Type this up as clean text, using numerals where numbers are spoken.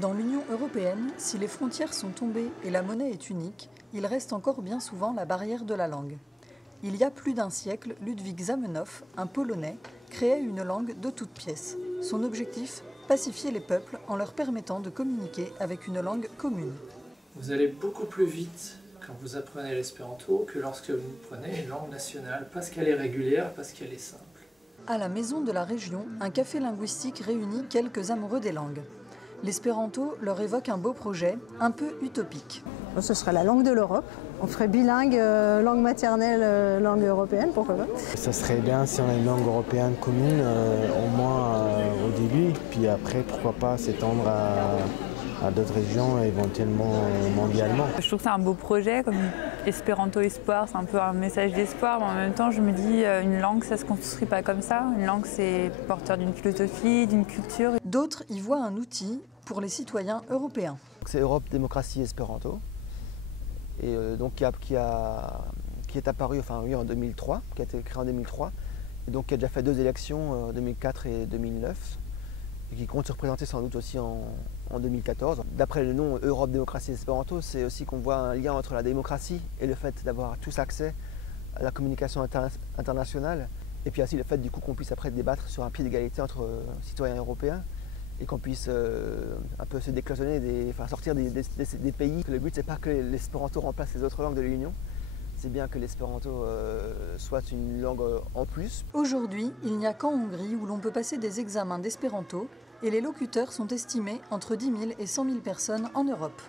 Dans l'Union européenne, si les frontières sont tombées et la monnaie est unique, il reste encore bien souvent la barrière de la langue. Il y a plus d'un siècle, Ludwig Zamenhof, un Polonais, créait une langue de toutes pièces. Son objectif, pacifier les peuples en leur permettant de communiquer avec une langue commune. Vous allez beaucoup plus vite quand vous apprenez l'espéranto que lorsque vous prenez une langue nationale, parce qu'elle est régulière, parce qu'elle est simple. À la Maison de la Région, un café linguistique réunit quelques amoureux des langues. L'espéranto leur évoque un beau projet, un peu utopique. Ce serait la langue de l'Europe. On ferait bilingue, langue maternelle, langue européenne, pourquoi pas. Ça serait bien si on a une langue européenne commune, au moins au début, puis après, pourquoi pas s'étendre à d'autres régions, éventuellement mondialement. Je trouve que c'est un beau projet, comme Espéranto Espoir, c'est un peu un message d'espoir, mais en même temps je me dis une langue ça se construit pas comme ça, une langue c'est porteur d'une philosophie, d'une culture. D'autres y voient un outil pour les citoyens européens. C'est Europe Démocratie Espéranto, et donc qui est apparu en 2003, qui a été créé en 2003, et donc qui a déjà fait 2 élections en 2004 et 2009. Et qui compte se représenter sans doute aussi en 2014. D'après le nom Europe Démocratie Espéranto, c'est aussi qu'on voit un lien entre la démocratie et le fait d'avoir tous accès à la communication internationale. Et puis aussi le fait du coup qu'on puisse après débattre sur un pied d'égalité entre citoyens européens et qu'on puisse un peu se décloisonner, sortir des pays. Le but c'est pas que l'espéranto remplace les autres langues de l'Union, c'est bien que l'espéranto soit une langue en plus. Aujourd'hui, il n'y a qu'en Hongrie où l'on peut passer des examens d'espéranto et les locuteurs sont estimés entre 10 000 et 100 000 personnes en Europe.